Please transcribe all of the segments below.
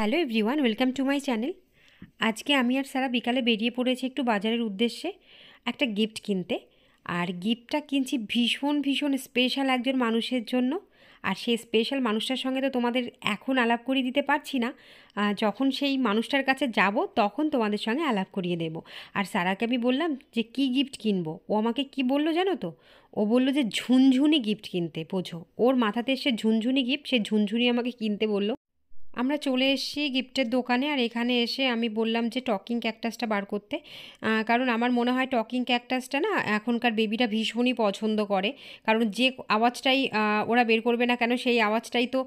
Hello everyone, welcome to my channel. আজকে আমি আর সারা বিকালে বেরিয়ে পড়েছি একটু বাজারের উদ্দেশ্যে একটা গিফট কিনতে। আর গিফটটা কিনছি ভীষণ ভীষণ স্পেশাল একজন মানুষের জন্য। আর সেই স্পেশাল মানুষটার সঙ্গে তো তোমাদের এখন আলাপ করিয়ে দিতে পারছি না, যখন সেই মানুষটার কাছে যাব তখন তোমাদের সঙ্গে আলাপ করিয়ে দেব। আর সারাকে আমি বললাম যে কি গিফট কিনবো, ও আমাকে কি বললো জানো তো? ও বললো যে ঝুনঝুনি গিফট কিনতে। বোঝো, ওর মাথাতে এসে ঝুনঝুনি গিফট, সে ঝুনঝুনি আমাকে কিনতে বললো। আমরা চলে এসেছি গিফটের দোকানে। আর এখানে এসে আমি বললাম যে টকিং ক্যাকটাসটা বার করতে, কারণ আমার মনে হয় টকিং ক্যাকটাসটা না এখনকার বেবিরা ভীষণই পছন্দ করে। কারণ যে আওয়াজটাই ওরা বের করবে না কেন, সেই আওয়াজটাই তো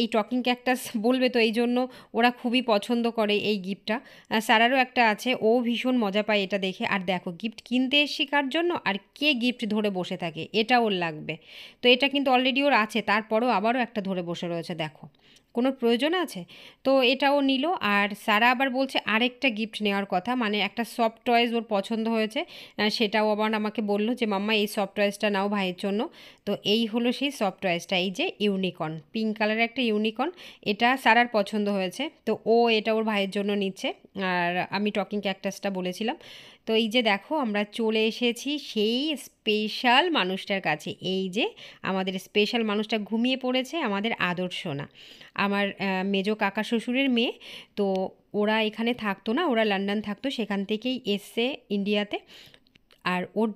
এই টকিং ক্যাকটাস বলবে, তো এই জন্য ওরা খুবই পছন্দ করে এই গিফটটা। স্যারারও একটা আছে, ও ভীষণ মজা পায় এটা দেখে। আর দেখো, গিফট কিনতে এসছি কার জন্য আর কে গিফট ধরে বসে থাকে, এটা ওর লাগবে। তো এটা কিন্তু অলরেডি ওর আছে, তারপরেও আবারও একটা ধরে বসে রয়েছে, দেখো কোনো প্রয়োজন আছে? তো এটাও নিল। আর সারা আবার বলছে আরেকটা গিফট নেওয়ার কথা, মানে একটা সফট টয়েস ওর পছন্দ হয়েছে, সেটাও আবার আমাকে বললো যে মাম্মা এই সফট টয়েসটা নাও ভাইয়ের জন্য। তো এই হলো সেই সফট টয়েসটা, এই যে ইউনিকর্ন, পিঙ্ক কালারের একটা ইউনিকর্ন। এটা সারার পছন্দ হয়েছে, তো ও এটা ওর ভাইয়ের জন্য নিচ্ছে। আর আমি টকিং ক্যাকটাসটা বলেছিলাম। তো এই যে দেখো, আমরা চলে এসেছি সেই স্পেশাল মানুষটার কাছে। এই যে আমাদের স্পেশাল মানুষটা ঘুমিয়ে পড়েছে, আমাদের আদর্শ না, আমার মেজো কাকা শ্বশুরের মেয়ে। তো ওরা এখানে থাকতো না, ওরা লন্ডন থাকতো, সেখান থেকেই এসছে ইন্ডিয়াতে। আর ওর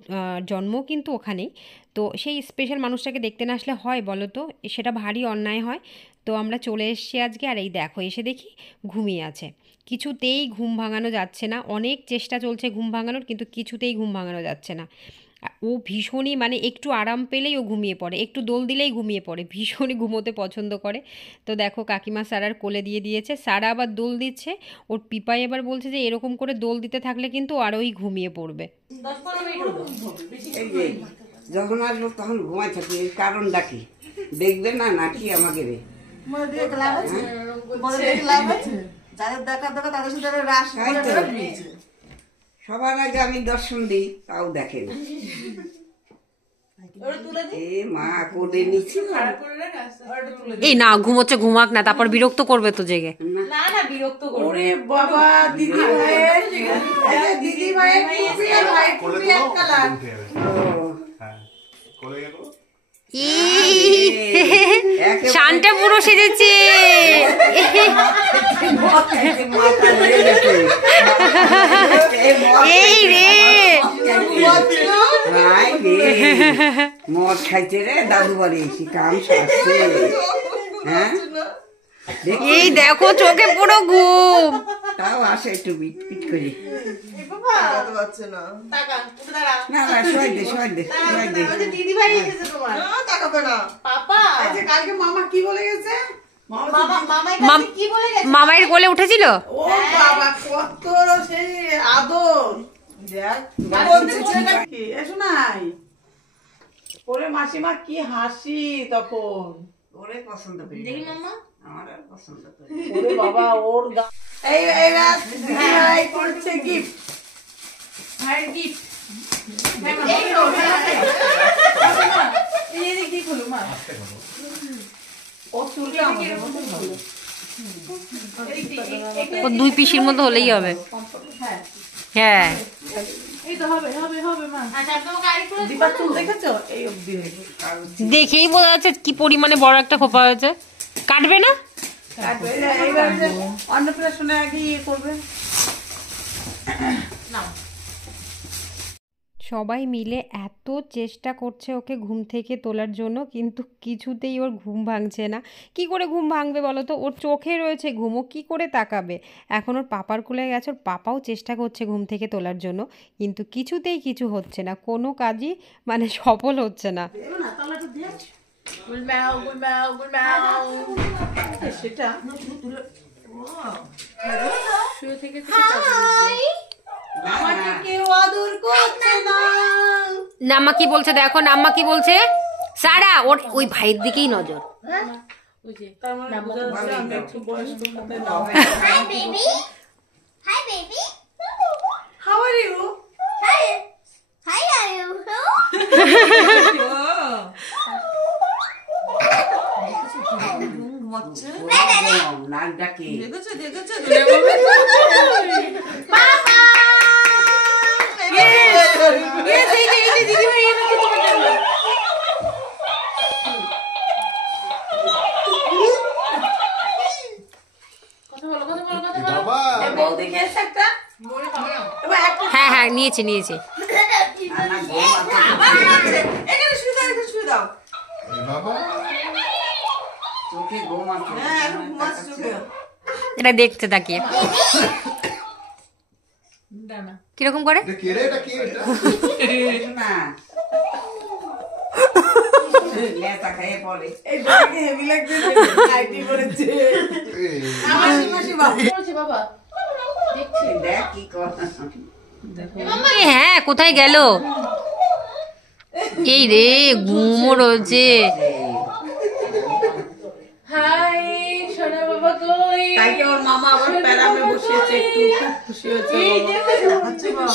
জন্ম কিন্তু ওখানেই। তো সেই স্পেশাল মানুষটাকে দেখতে না আসলে হয় বলো তো? সেটা ভারী অন্যায় হয়। তো আমরা চলে এসেছি আজকে। আর এই দেখো, এসে দেখি ঘুমিয়ে আছে। কিছুতেই ঘুম ভাঙানো যাচ্ছে না, অনেক চেষ্টা চলছে ঘুম ভাঙানোর, কিন্তু কিছুতেই ঘুম ভাঙানো যাচ্ছে না। ও ভীষণই, মানে একটু আরাম পেলেই ও ঘুমিয়ে পড়ে, একটু দোল দিলেই ঘুমিয়ে পড়ে, ভীষণই ঘুমোতে পছন্দ করে। তো দেখো, কাকিমা সারার কোলে দিয়ে দিয়েছে, সারা আবার দোল দিচ্ছে। ওর পিপাই এবার বলছে যে এরকম করে দোল দিতে থাকলে কিন্তু আরোই ঘুমিয়ে পড়বে। যখন আসবো তখন ঘুমাই থাকি, এর কারণটা কি দেখবে না নাকি আমাকে রে? সবার আগে আমি দর্শন দিই, তাও দেখেন। এই না, ঘুমোচ্ছে, ঘুমাক না, তারপর বিরক্ত করবে তো জেগে। না না, বিরক্ত করবে বাবা। দিদি ভাইয়ের দিদি ভাইয়ের টুপি আর ভাইয়ের টুপি এক কালার। শানটা পুরো সেজেছে। এই রে মদ খাইতে রে দাদু বাড়ি এসি কাম সারছে। হ্যাঁ, এই দেখো চোখে পুরো ঘুম, তাও আসে একটু বিট পিট করে। মামাইয়ের কোলে উঠেছিল। ও বাবা, কত সেই আদর। এসো নাই ওরে মাসিমা, কি হাসি তখন। ওরে পছন্দ করি দেখি মাম্মা, আমার পছন্দ করি। ওরে বাবা, ওর এই ভাই করছে গিফট, ভাই গিফট। এই কি হলো মা? ও চুলটা আমাদের মতো ভালো, ও দুই পিসির মতো হলেই হবে। হ্যাঁ, এই তো হবে হবে হবে মা। আচ্ছা, তোমাকে আরেকটু দিবা চুল দেখেছো? এই অবধি দেখেই বোঝা যাচ্ছে কি পরিমাণে বড় একটা খোপা হয়েছে। কাটবে না? কাটবে না, এইবার অন্নপ্রাশনে আগে ইয়ে করবে না। সবাই মিলে এত চেষ্টা করছে ওকে ঘুম থেকে তোলার জন্য, কিন্তু কিছুতেই ওর ঘুম ভাঙছে না। কি করে ঘুম ভাঙবে বলো তো? ওর চোখে রয়েছে ঘুম, ও কী করে তাকাবে? এখন ওর পাপার কোলে গেছে, ওর পাপাও চেষ্টা করছে ঘুম থেকে তোলার জন্য, কিন্তু কিছুতেই কিছু হচ্ছে না, কোনো কাজই মানে সফল হচ্ছে না। সেটা নাম্মা কি বলছে দেখো, নাম্মা কি বলছে? সারা ওর ওই ভাইয়ের দিকেই নজর। Hi baby. Hi baby. How are you? Hi. Hi are you? ডাক ডাকে দেখেছো বৌদি খেয়েছে একটা হ্যাঁ হ্যাঁ নিয়েছি এখানে শুয়ে দাও চোখে ঘুম আছে ঘুমাচ্ছে চোখে এটা দেখতে তাকিয়ে কিরকম করে না লেটা খেয়ে পড়ে এই বাবাকে হেভি লাগছে আইটি করেছে বাবা দেখছি দেখ কি কর হ্যাঁ কোথায় গেল এই রে ঘুমও রয়েছে হাই সোনা বাবা কই তাই কি ওর মামা আবার প্যারামে বসিয়েছে একটু খুব খুশি হয়েছে আচ্ছা বাবা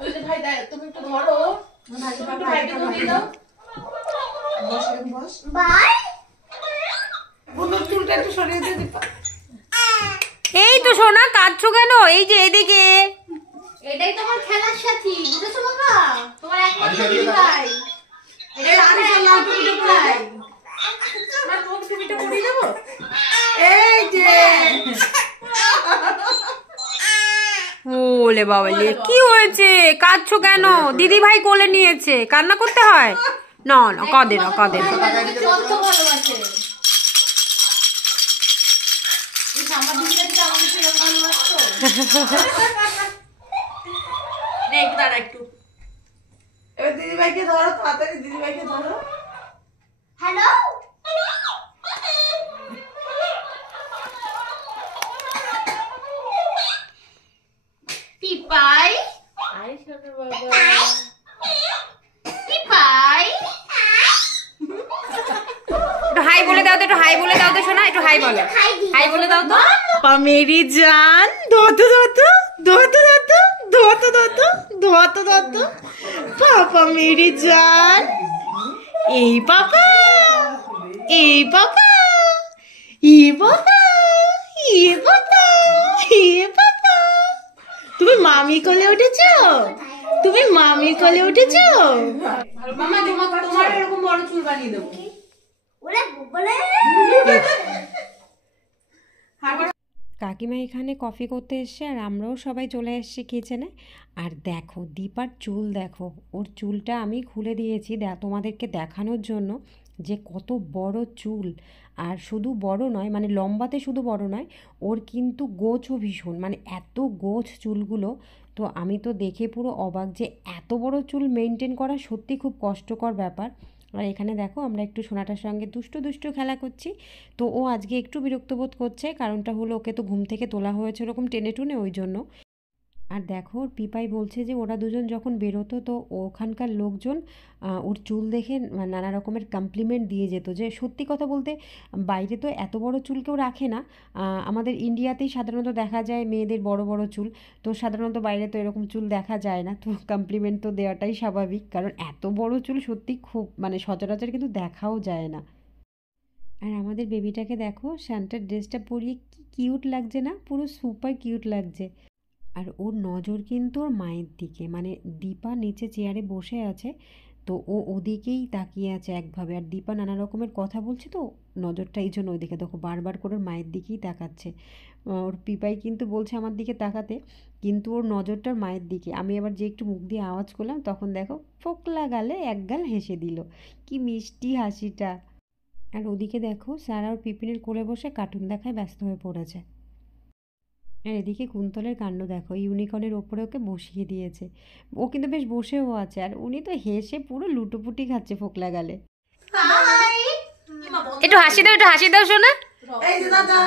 ওই যে ভাই তুমি একটু ধরো ভাইকে ধরিয়ে দাও বস Bye. বুনুর চুলটা একটু সরিয়ে দিয়ে দিবা এই তো সোনা কাঁদছো কেন এই যে এদিকে এটাই তোমার খেলার সাথী বুঝেছো বাবা তোমার একমাত্র ভাই এই আমি চললাম টুপিটা পরাই মা তোমার টুপিটা পরিয়ে দেবো এই যে ওলে বাবা লে কি হয়েছে কাঁদছো কেন দিদি ভাই কোলে নিয়েছে কান্না করতে হয় না না কাঁদে না যত ভালোবাসে আমার দিদিটা আমাকে সেরকম ভালোবাসতো নে একটু দাঁড়া একটু এবার দিদিভাইকে ধরো তাড়াতাড়ি দিদিভাইকে ধরো হ্যালো টিপাই আই সোনা বাবা টিপাই একটু হাই বলে দাও তো সোনা একটু হাই বলো হাই বলে দাও তো পাপা মেরি জান ধতো পাপা মেরি জান এই পাপা তুমি মামি কোলে উঠেছো মামা তোমার এরকম বড় চুল বানিয়ে দেবো ওরে বলে কাকিমা এখানে কফি করতে এসছে আর আমরাও সবাই চলে এসেছি কিচেনে আর দেখো দীপার চুল দেখো ওর চুলটা আমি খুলে দিয়েছি তোমাদেরকে দেখানোর জন্য যে কত বড় চুল আর শুধু বড় নয় মানে লম্বাতে শুধু বড় নয় ওর কিন্তু গোছও ভীষণ মানে এত গোছ চুলগুলো তো আমি তো দেখে পুরো অবাক যে এত বড় চুল মেনটেন করা সত্যি খুব কষ্টকর ব্যাপার আর এখানে দেখো আমরা একটু সোনাটার সঙ্গে দুষ্টু খেলা করছি তো ও আজকে একটু বিরক্ত বোধ করছে কারণটা হলো ওকে তো ঘুম থেকে তোলা হয়েছে ওরকম টেনে টুনে ওই জন্য আর দেখো ওর পিপাই বলছে যে ওরা দুজন যখন বেরোতো তো ওখানকার লোকজন ওর চুল দেখে নানা রকমের কমপ্লিমেন্ট দিয়ে যেত যে সত্যি কথা বলতে বাইরে তো এত বড় চুল কেউ রাখে না আমাদের ইন্ডিয়াতেই সাধারণত দেখা যায় মেয়েদের বড় বড় চুল তো সাধারণত বাইরে তো এরকম চুল দেখা যায় না তো কমপ্লিমেন্ট তো দেওয়াটাই স্বাভাবিক কারণ এত বড় চুল সত্যি খুব মানে সচরাচর কিন্তু দেখাও যায় না আর আমাদের বেবিটাকে দেখো শান্তার ড্রেসটা পরিয়ে কি কিউট লাগছে না পুরো সুপার কিউট লাগছে আর ওর নজর কিন্তু ওর মায়ের দিকে মানে দীপা নিচে চেয়ারে বসে আছে তো ও ওদিকেই তাকিয়ে আছে একভাবে আর দীপা নানা রকমের কথা বলছে তো নজরটা এই জন্য ওইদিকে দেখো বারবার করে ওর মায়ের দিকেই তাকাচ্ছে ওর পিপাই কিন্তু বলছে আমার দিকে তাকাতে কিন্তু ওর নজরটা মায়ের দিকে আমি আবার যে একটু মুখ দিয়ে আওয়াজ করলাম তখন দেখো ফোকলা গালে এক গাল হেসে দিল কি মিষ্টি হাসিটা আর ওদিকে দেখো সারা ওর পিপিনের কোলে বসে কার্টুন দেখায় ব্যস্ত হয়ে পড়েছে আর এদিকে কুন্তলের কাণ্ড দেখো ইউনিকর্নের ওপরে ওকে বসিয়ে দিয়েছে ও কিন্তু বেশ বসেও আছে আর উনি তো হেসে পুরো লুটোপুটি খাচ্ছে ফোকলা গালে একটু হাসি দাও শোনা এই যে দাদা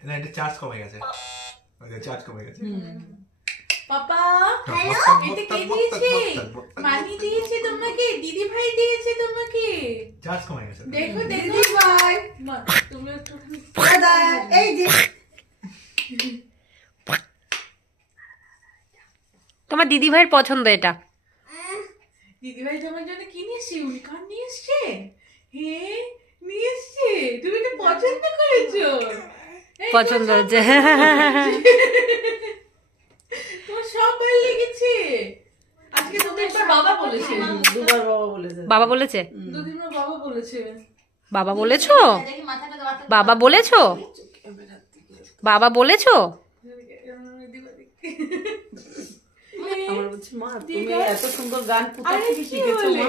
না এটা চার্জ কমে গেছে পাপা এটা কে দিয়েছে মানি দিয়েছে তোমাকে দিদি ভাই দিয়েছে তোমাকে চার্জ কমে গেছে দেখো দিদি ভাই তুমি একটু দাদা এই যে তোমার দিদি ভাইয়ের পছন্দ এটা দিদি ভাই তোমার জন্য কি নিয়ে এসছে ইউনিকর্ন নিয়ে এসছে হে নিয়ে এসছি, তুমি এটা পছন্দ করেছো? এই পছন্দ হচ্ছে। তোমার সব ভালো লেগেছে। আজকে তো একবার বাবা বলেছে, দুবার বাবা বলেছে। বাবা বলেছে? দুদিন বাবা বলেছে। বাবা বলেছো? দেখি মাথাটা দাও। বাবা বলেছো? বাবা বলেছো? আমার বলছে মা তুমি এত সুন্দর গান কোথা থেকে শিখেছো মা?